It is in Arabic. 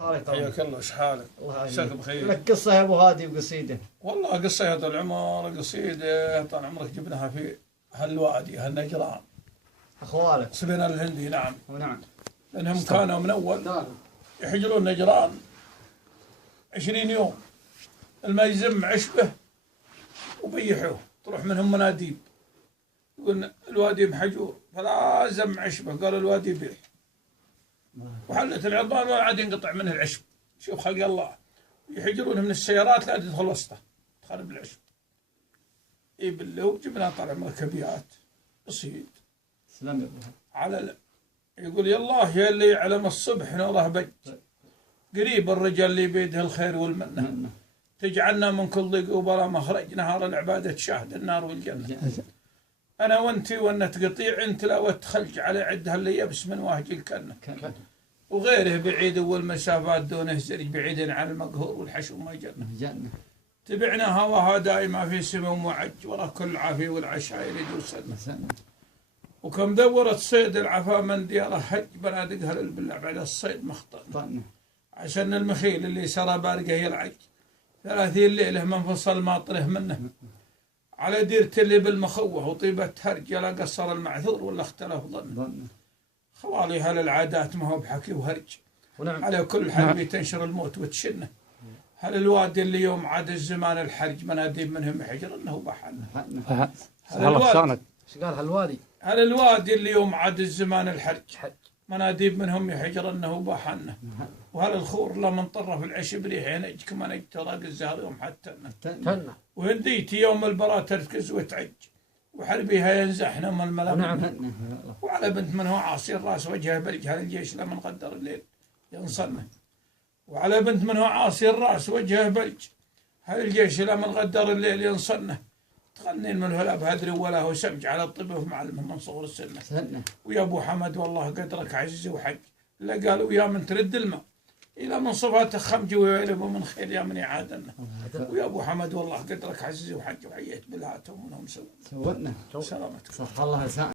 حياك الله، ايش حالك؟ عساك بخير. لك قصة يا ابو هادي وقصيدة. والله قصة يا طال العمر، قصيدة طال عمرك جبناها في هالوادي هالنجران، اخوالك صبينا الهندي. نعم ونعم. لانهم كانوا من اول يحجرون نجران 20 يوم، الماء يزم عشبه وبيحوه، تروح منهم مناديب يقول الوادي محجور، فلا زم عشبه، قالوا الوادي بيح، وحلت العضبان ولا عاد ينقطع منه العشب. شوف خلق الله، يحجرونه من السيارات لا تدخل وسطه تخرب العشب. اي بالله. وجبنا طال عمرك ابيات بسيط. سلام يا ابو على يقول يالله يا اللي يعلم الصبح نوره بج، قريب الرجال اللي بيده الخير والمنه، تجعلنا من كل ضيق وبلا مخرج، نهار العباده تشاهد النار والجنه. انا وانتي وانت قطيع، انت لا وتخلج على عدها اللي يبس من واهج الكنه، وغيره بعيد والمسافات دونه زرج، بعيد عن المقهور والحشو ما جنه. تبعنا هواها دائما في سموم وعج، ورا كل عافية والعشاير يدوسنا. وكم دورت صيد العفا من دياره هج، بنادقها للبلع بعد الصيد مخطط، عشان المخيل اللي سرى بارقه يلعج، 30 ليلة منفصل ما طره منه، على ديرة اللي بالمخوه وطيبة هرج، لا قصر المعذور ولا اختلف ظنه. خوالي هالعادات ما هو بحكي وهرج، على كل حرب تنشر الموت وتشنه. هل الوادي اللي يوم عاد الزمان الحرج، مناديب منهم يحجر انه بحنه. هل الوادي اللي يوم عاد الزمان الحرج، مناديب منهم يحجر انه بحنه. وهل الخور لمن طرف العشب ريح ينج، كما نج تراق الزهر يوم حتى وهنديتي يوم البراء تركز وتعج، وحربيها ينزحنا من الملام. وعلى بنت من هو عاصي الراس وجهه بلج، هل الجيش لمن قدر الليل ينصنه. وعلى بنت من هو عاصي الراس وجهه بلج، هل الجيش لمن قدر الليل ينصنه. تغنين من الهلا بهدر ولا هو سمج، على الطب معلمه من صغر السنه. ويا ابو حمد والله قدرك عزيز وحج، لا قالوا يا من ترد الماء الى من صفاته خمج، ويلب من خير يا من يعادنا. ويا ابو حمد والله قدرك عزيز وحج، وعيت بالهاتهم منهم سوتنا سلامتك. صح الله